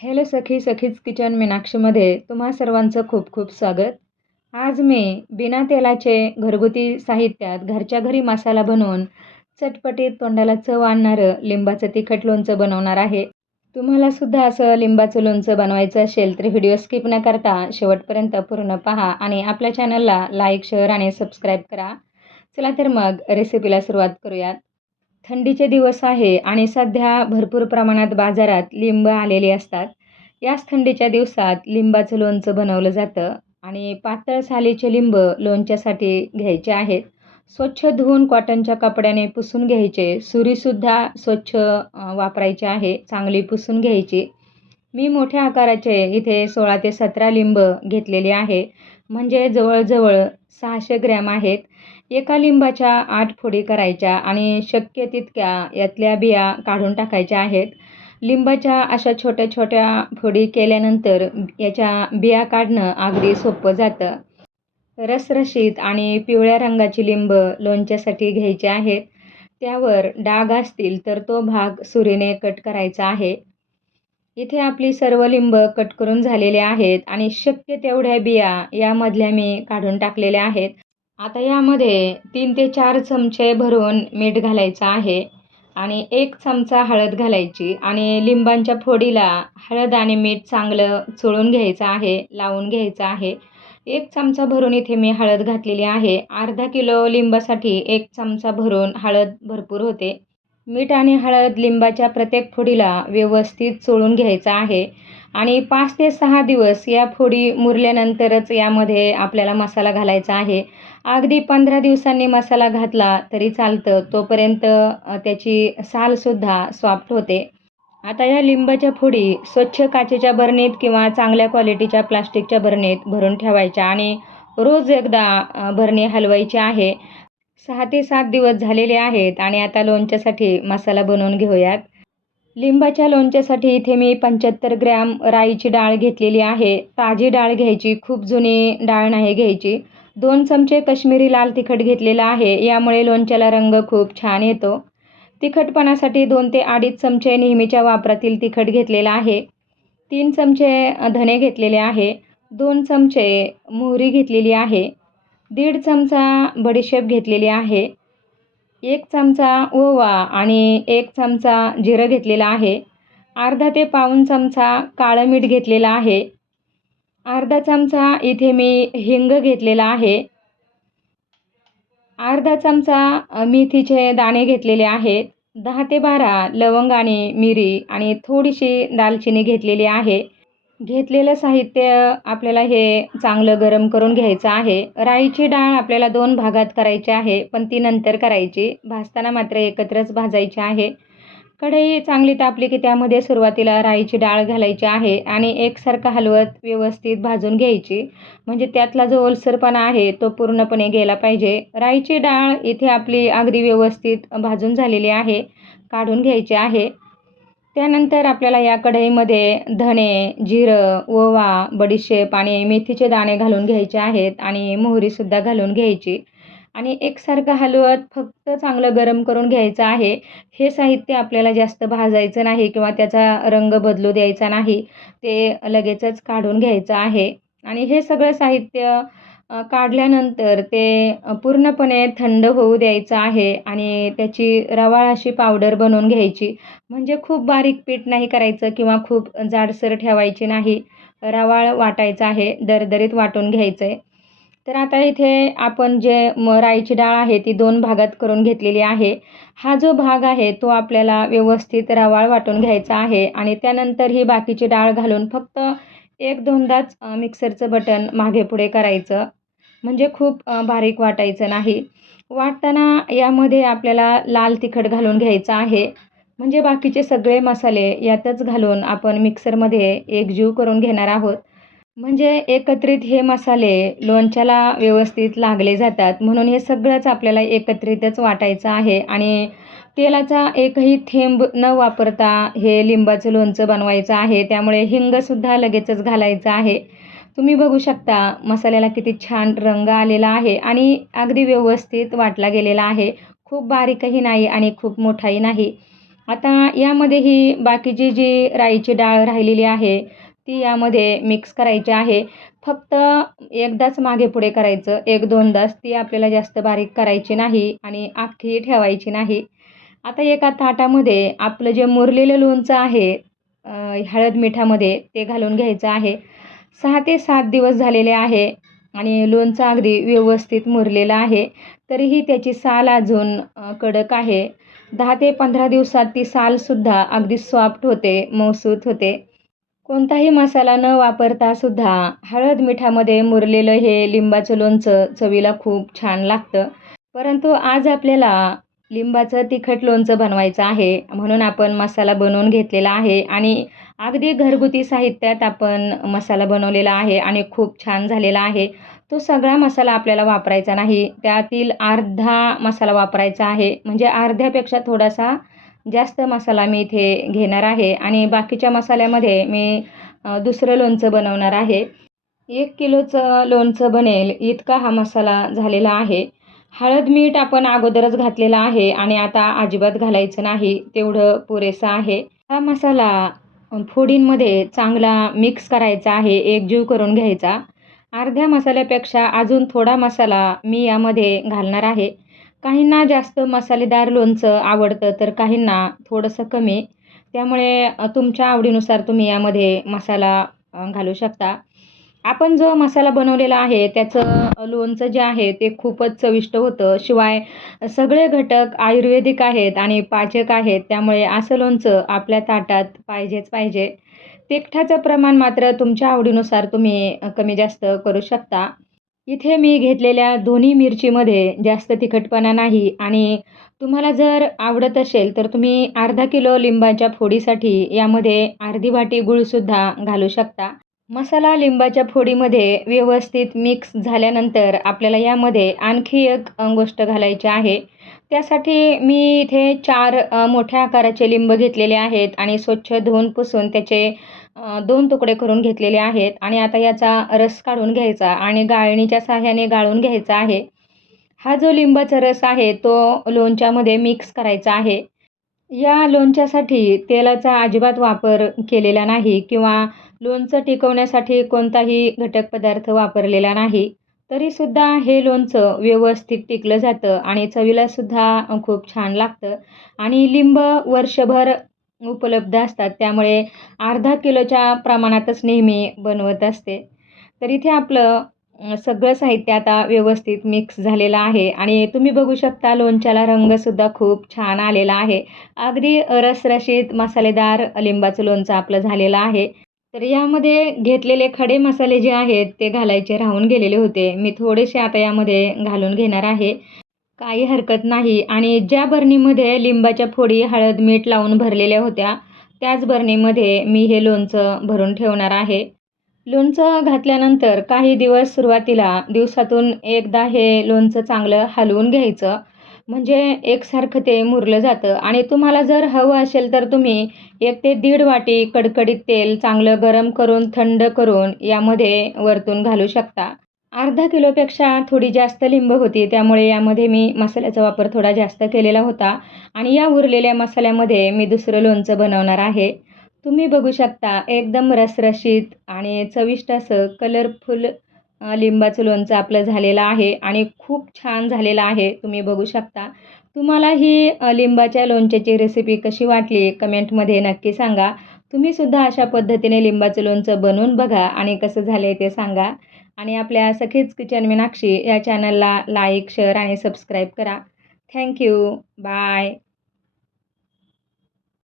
Hello सखी सखीच kitchen मीनाक्षीमध्ये तुम्हा सर्वांचं खूप खूप स्वागत. आज मी बिना तेलाचे घरगुती साहित्यात घरच्या घरी मसाला बनवून चटपटीत तोंडाला चव आणणारं लिंबाचं तिखट लोणचं बनवणार आहे. तुम्हाला सुद्धा असं लिंबाचं लोणचं बनवायचं असेल तर व्हिडिओ स्किप न करता शेवटपर्यंत पूर्ण पहा आणि आपल्या चॅनलला लाईक शेअर आणि सबस्क्राईब करा. चला तर मग रेसिपीला सुरुवात करूयात. थंडीचे दिवस आहे आणि सध्या भरपूर प्रमाणात बाजारात लिंब आलेली असतात. याच थंडीच्या दिवसात लिंबाचं लोणचं बनवलं जातं आणि पातळ सालीचे लिंब लोणच्यासाठी घ्यायचे आहेत. स्वच्छ धुवून कॉटनच्या कपड्याने पुसून घ्यायचे. सुरीसुद्धा स्वच्छ वापरायची आहे. चांगली पुसून घ्यायची. मी मोठ्या आकाराचे इथे सोळा ते सतरा लिंब घेतलेले आहे. म्हणजे जवळजवळ सहाशे ग्रॅम आहेत. एका लिंबाच्या आठ फोडी करायच्या आणि शक्य तितक्या यातल्या बिया काढून टाकायच्या आहेत. लिंबाच्या अशा छोट्या छोट्या फोडी केल्यानंतर याच्या बिया काढणं अगदी सोपं जातं. रसरशीत आणि पिवळ्या रंगाची लिंब लोणच्यासाठी घ्यायचे आहेत. त्यावर डाग असतील तर तो भाग सुरीने कट करायचा आहे. इथे आपली सर्व लिंब कट करून झालेले आहेत आणि शक्य तेवढ्या बिया यामधल्या मी काढून टाकलेल्या आहेत. आता यामध्ये तीन ते चार चमचे भरून मीठ घालायचं आहे आणि एक चमचा हळद घालायची आणि लिंबांच्या फोडीला हळद आणि मीठ चांगलं चोळून घ्यायचं आहे लावून घ्यायचं आहे. एक चमचा भरून इथे मी हळद घातलेली आहे. अर्धा किलो लिंबासाठी एक चमचा भरून हळद भरपूर होते. मीठ आणि हळद लिंबाच्या प्रत्येक फोडीला व्यवस्थित चोळून घ्यायचं आहे. आणि पाच ते सहा दिवस या फोडी मुरल्यानंतरच यामध्ये आपल्याला मसाला घालायचा आहे. अगदी पंधरा दिवसांनी मसाला घातला तरी चालतं तोपर्यंत त्याची सालसुद्धा सॉफ्ट होते. आता या लिंबाच्या फोडी स्वच्छ काचेच्या बरणीत किंवा चांगल्या क्वालिटीच्या प्लास्टिकच्या बरणीत भरून ठेवायच्या आणि रोज एकदा भरणी हलवायची आहे. सहा ते सात दिवस झालेले आहेत आणि आता लोणच्यासाठी मसाला बनवून घेऊयात. लिंबाच्या लोणच्यासाठी इथे मी पंच्याहत्तर ग्रॅम राईची डाळ घेतलेली आहे. ताजी डाळ घ्यायची खूप जुनी डाळ नाही घ्यायची. दोन चमचे कश्मीरी लाल तिखट घेतलेलं आहे यामुळे लोणच्याला रंग खूप छान येतो. तिखटपणासाठी दोन ते अडीच चमचे नेहमीच्या वापरातील तिखट घेतलेलं आहे. तीन चमचे धणे घेतलेले आहे. दोन चमचे मोहरी घेतलेली आहे. दीड चमचा बडीशेप घेतलेली आहे. एक चमचा ओवा आणि एक चमचा जिरं घेतलेला आहे. अर्धा ते पाऊण चमचा काळं मीठ घेतलेलं आहे. अर्धा चमचा इथे मी हिंग घेतलेला आहे. अर्धा चमचा मेथीचे दाणे घेतलेले आहेत दहा ते बारा लवंग आणि मिरी आणि थोडीशी दालचिनी घेतलेली आहे. घेतलेलं साहित्य आपल्याला हे चांगलं गरम करून घ्यायचं आहे. राईची डाळ आपल्याला दोन भागात करायची आहे पण ती नंतर करायची. भाजताना मात्र एकत्रच भाजायची आहे. कढई चांगली तापली की त्यामध्ये सुरुवातीला राईची डाळ घालायची आहे आणि एकसारखं हलवत व्यवस्थित भाजून घ्यायची. म्हणजे त्यातला जो ओलसरपणा आहे तो पूर्णपणे गेला पाहिजे. राईची डाळ इथे आपली अगदी व्यवस्थित भाजून झालेली आहे. काढून घ्यायची आहे. त्यानंतर आपल्याला या कढईमध्ये धणे जिरं ओवा बडीशेप आणि मेथीचे दाणे घालून घ्यायचे आहेत आणि मोहरीसुद्धा घालून घ्यायची. आणि एकसारखं हलवत फक्त चांगलं गरम करून घ्यायचं आहे. हे साहित्य आपल्याला जास्त भाजायचं नाही किंवा त्याचा रंग बदलू द्यायचा नाही. ते लगेचच काढून घ्यायचं आहे. आणि हे सगळं साहित्य काढल्यानंतर ते पूर्णपणे थंड होऊ द्यायचं आहे आणि त्याची रवाळ अशी पावडर बनवून घ्यायची. म्हणजे खूप बारीक पीठ नाही करायचं किंवा खूप जाडसर ठेवायची नाही. रवाळ वाटायचं आहे दरदरीत वाटून घ्यायचं आहे तर आता इथे आपण जे म राईची डाळ आहे ती दोन भागात करून घेतलेली आहे. हा जो भाग आहे तो आपल्याला व्यवस्थित रवाळ वाटून घ्यायचा आहे आणि त्यानंतर ही बाकीची डाळ घालून फक्त एक दोनदाच मिक्सरचं बटन मागे पुढे करायचं. म्हणजे खूप बारीक वाटायचं नाही. वाटताना यामध्ये आपल्याला लाल तिखट घालून घ्यायचं आहे. म्हणजे बाकीचे सगळे मसाले यातच घालून आपण मिक्सरमध्ये एकजीव करून घेणार आहोत. म्हणजे एकत्रित हे मसाले लोणच्याला व्यवस्थित लागले जातात. म्हणून हे सगळंच आपल्याला एकत्रितच वाटायचं आहे. आणि तेलाचा एकही थेंब न वापरता हे लिंबाचं लोणचं बनवायचं आहे. त्यामुळे हिंगसुद्धा लगेचच घालायचं आहे. तुम्ही बघू शकता मसाल्याला किती छान रंग आलेला आहे आणि अगदी व्यवस्थित वाटला गेलेला आहे. खूप बारीकही नाही आणि खूप मोठाही नाही. आता यामध्ये ही बाकीची जी राईची डाळ राहिलेली आहे ती यामध्ये मिक्स करायची आहे. फक्त एकदाच मागे पुढे करायचं. एक दोनदाच ती आपल्याला जास्त बारीक करायची नाही आणि अख्खी ठेवायची नाही. आता एका ताटामध्ये आपलं जे मुरलेलं लोणचं आहे हळद मिठामध्ये ते घालून घ्यायचं आहे. सहा ते सात दिवस झालेले आहे आणि लोणचं अगदी व्यवस्थित मुरलेलं आहे. तरीही त्याची साल अजून कडक आहे. दहा ते पंधरा दिवसात ती सालसुद्धा अगदी सॉफ्ट होते मऊसूत होते. कोणताही मसाला न वापरता सुद्धा हळद मिठामध्ये मुरलेलं हे लिंबाचं लोणचं चवीला खूप छान लागतं. परंतु आज आपल्याला लिंबाचं तिखट लोणचं बनवायचं आहे. म्हणून आपण मसाला बनवून घेतलेला आहे. आणि अगदी घरगुती साहित्यात आपण मसाला बनवलेला आहे आणि खूप छान झालेला आहे. तो सगळा मसाला आपल्याला वापरायचा नाही. त्यातील अर्धा मसाला वापरायचा आहे. म्हणजे अर्ध्यापेक्षा थोडासा जास्त मसाला मी इथे घेणार आहे. आणि बाकीच्या मसाल्यामध्ये मी दुसरं लोणचं बनवणार आहे. एक किलोचं लोणचं बनेल. इतका हा मसाला झालेला आहे. हळद मीठ आपण अगोदरच घातलेला आहे आणि आता अजिबात घालायचं नाही तेवढं पुरेसं आहे. हा मसाला फोडींमध्ये चांगला मिक्स करायचा आहे एकजीव करून घ्यायचा. अर्ध्या मसाल्यापेक्षा अजून थोडा मसाला मी यामध्ये घालणार आहे. काहींना जास्त मसालेदार लोणचं आवडतं तर काहींना थोडंसं कमी. त्यामुळे तुमच्या आवडीनुसार तुम्ही यामध्ये मसाला घालू शकता. आपण जो मसाला बनवलेला आहे त्याचं लोणचं जे आहे ते खूपच चविष्ट होतं. शिवाय सगळे घटक आयुर्वेदिक आहेत आणि पाचक आहेत त्यामुळे असं लोणचं आपल्या ताटात पाहिजेच पाहिजे. तिखटाचं प्रमाण मात्र तुमच्या आवडीनुसार तुम्ही कमी जास्त करू शकता. इथे मी घेतलेल्या दोन्ही मिरचीमध्ये जास्त तिखटपणा नाही आणि तुम्हाला जर आवडत असेल तर तुम्ही अर्धा किलो लिंबाच्या फोडीसाठी यामध्ये अर्धी वाटी गूळसुद्धा घालू शकता. मसाला लिंबाच्या फोडीमध्ये व्यवस्थित मिक्स झाल्यानंतर आपल्याला यामध्ये आणखी एक गोष्ट घालायची आहे. त्यासाठी मी इथे चार मोठ्या आकाराचे लिंब घेतलेले आहेत आणि स्वच्छ धुवून पुसून त्याचे दोन तुकडे करून घेतलेले आहेत आणि आता याचा रस काढून घ्यायचा आणि गाळणीच्या साह्याने गाळून घ्यायचा आहे. हा जो लिंबाचा रस आहे तो लोणच्यामध्ये मिक्स करायचा आहे. या लोणच्यासाठी तेलाचा अजिबात वापर केलेला नाही किंवा लोणचं टिकवण्यासाठी कोणताही घटक पदार्थ वापरलेला नाही तरीसुद्धा हे लोणचं व्यवस्थित टिकलं जातं आणि चवीलासुद्धा खूप छान लागतं. आणि लिंब वर्षभर उपलब्ध असतात त्यामुळे अर्धा किलोच्या प्रमाणातच नेहमी बनवत असते. तर इथे आपलं सगळं साहित्य आता व्यवस्थित मिक्स झालेलं आहे. आणि तुम्ही बघू शकता लोणच्याला रंगसुद्धा खूप छान आलेला आहे. अगदी रसरशीत मसालेदार लिंबाचं लोणचं आपलं झालेलं आहे. तर यामध्ये घेतलेले खडे मसाले जे आहेत ते घालायचे राहून गेलेले होते. मी थोडेसे आता यामध्ये घालून घेणार आहे. काही हरकत नाही. आणि ज्या बरणीमध्ये लिंबाच्या फोडी हळद मीठ लावून भरलेल्या होत्या त्याच बरणीमध्ये मी हे लोणचं भरून ठेवणार आहे. लोणचं घातल्यानंतर काही दिवस सुरुवातीला दिवसातून एकदा हे लोणचं चांगलं हलवून घ्यायचं. म्हणजे एकसारखं ते मुरलं जातं. आणि तुम्हाला जर हवं असेल तर तुम्ही एक ते दीड वाटी कडकडीत तेल चांगलं गरम करून थंड करून यामध्ये वरतून घालू शकता. अर्धा किलोपेक्षा थोडी जास्त लिंब होती. त्यामुळे यामध्ये मी मसाल्याचा वापर थोडा जास्त केलेला होता. आणि या उरलेल्या मसाल्यामध्ये मी दुसरं लोणचं बनवणार आहे. तुम्ही बघू शकता एकदम रसरशीत आणि चविष्ट असं कलरफुल लिंबाचं लोणचं आपलं झालेलं आहे आणि खूप छान झालेलं आहे तुम्ही बघू शकता. तुम्हाला ही लिंबाच्या लोणच्याची रेसिपी कशी वाटली कमेंटमध्ये नक्की सांगा. तुम्हीसुद्धा अशा पद्धतीने लिंबाचं लोणचं बनवून बघा आणि कसं झालं आहे ते सांगा. आणि आपल्या सखीच किचन मीनाक्षी या चॅनलला लाईक शेअर आणि सबस्क्राईब करा. Thank you bye